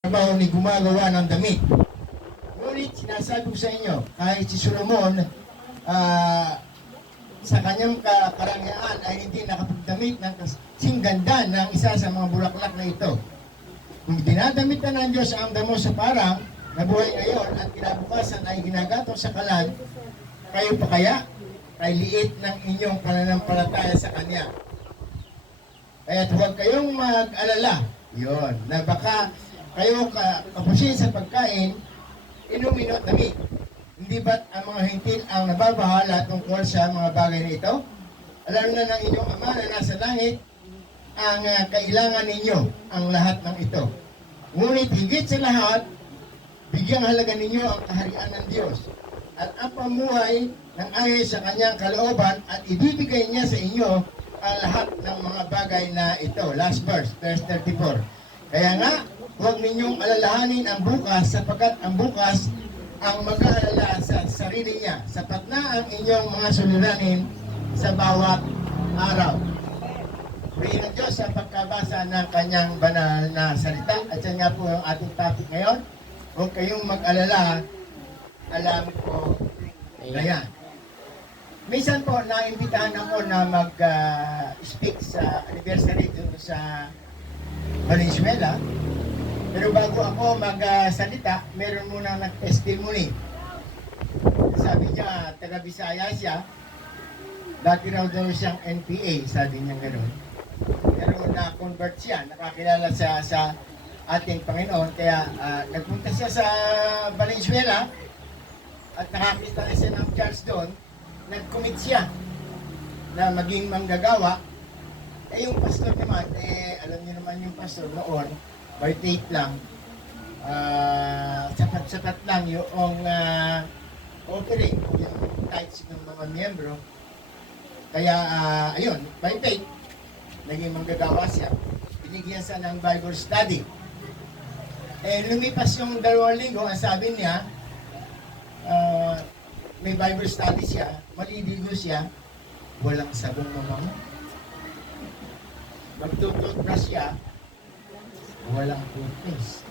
trabaho ni gumagawa ng damit. Ngunit sinasabi ko sa inyo, kahit si Solomon sa kanyang karangyaan ay hindi nakapagdamit ng kasing ganda ng isa sa mga bulaklak na ito. Kung dinadamit na ng Diyos ang damo sa parang na buhay ngayon at kinabukasan ay ginagatong sa kalan, kayo pa kaya? Kay liit ng inyong pananampalataya sa Kanya. Kaya huwag kayong mag-alala, yon, na baka kayo kapusin sa pagkain, inumin at damit. Hindi ba't ang mga hintil ang nababahala tungkol sa mga bagay na ito? Alam na ng inyong Ama na nasa langit ang kailangan ninyo ang lahat ng ito. Ngunit higit sa lahat, bigyang halaga ninyo ang kaharian ng Diyos at ang pamuhay ng ayon sa kanyang kalooban at ibibigay niya sa inyo ang lahat ng mga bagay na ito. Last verse 34. Kaya nga, huwag ninyong alalahanin ang bukas sapagkat ang bukas ang mag-aalala sa sarili niya. Sapat na ang inyong mga suliranin sa bawat araw. Purihin ng Diyos sa pagkabasa ng kanyang banal na salita. At yan nga po ang ating topic ngayon. Huwag kayong mag-alala, alam ko na yan. Minsan po, naimbitahan ako na mag-speak sa anniversary dito sa Valenzuela. Pero bago ako magsalita, meron muna nag-testimony. Sabi niya, taga-Bisaya siya. Dati raw daw siyang NPA, sabi niya gano'n. Pero na-convert siya, nakakilala siya sa ating Panginoon. Kaya nagpunta siya sa Valenzuela at nakakita na siya ng church doon. Nag-commit siya na maging manggagawa. Yung pastor naman, alam niyo naman yung pastor noon, by faith lang, sapat-sapat lang yung offering, yung tithes ng mga miyembro. Kaya, ayun, by faith, naging manggagawa siya. Binigyan siya ng Bible study. Lumipas yung 2 linggo, ang sabi niya, may Bible study siya, maliligo siya, walang sabong mamango. Magtututbrush siya, walang toothpaste.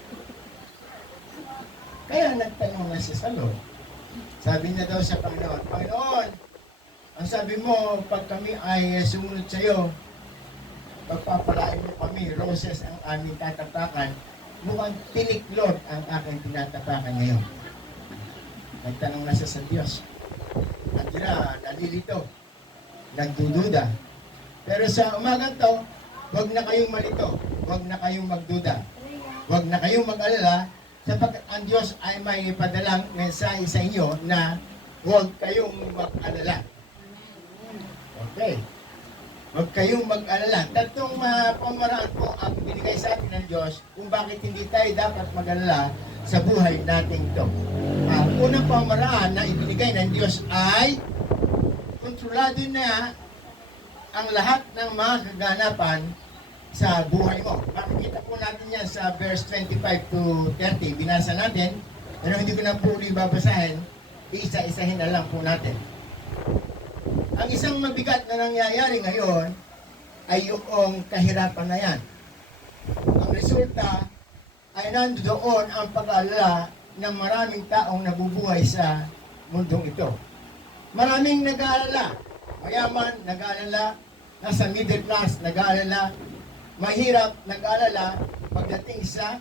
Kaya nagtanong na siya sa Lord. Sabi niya daw sa Panginoon, Panginoon, ang sabi mo, pag kami ay sumunod sa iyo, pagpapalain mo kami, roses ang aming tatapakan, mukhang tinik, Lord, ang aking tinatapakan ngayon. Nagtanong na siya sa Diyos. At yun na, nalilito, nagdududa. Pero sa umagang to, huwag na kayong malito, huwag na kayong magduda, huwag na kayong mag-alala, sapagkat ang Diyos ay may padalang mensahe sa inyo na huwag kayong mag-alala. Okay. Huwag kayong mag-alala. Tatlong pamaraan po ang binigay sa atin ng Diyos kung bakit hindi tayo dapat mag-alala sa buhay natin ito. Ang unang pamaraan na ibinigay ng Diyos ay kontrolado na ang lahat ng mga kaganapan sa buhay mo. Makikita po natin yan sa verse 25 to 30. Binasa natin, pero hindi ko na po ulit babasahin. Isa-isahin na lang po natin. Ang isang mabigat na nangyayari ngayon ay yung kahirapan na yan. Ang resulta ay nandoon ang pag-aalala ng maraming taong nabubuhay sa mundong ito. Maraming nag-aalala. Mayaman, nag-aalala. Nasa middle class, nag-aalala. Mahirap, nag-aalala. Pagdating sa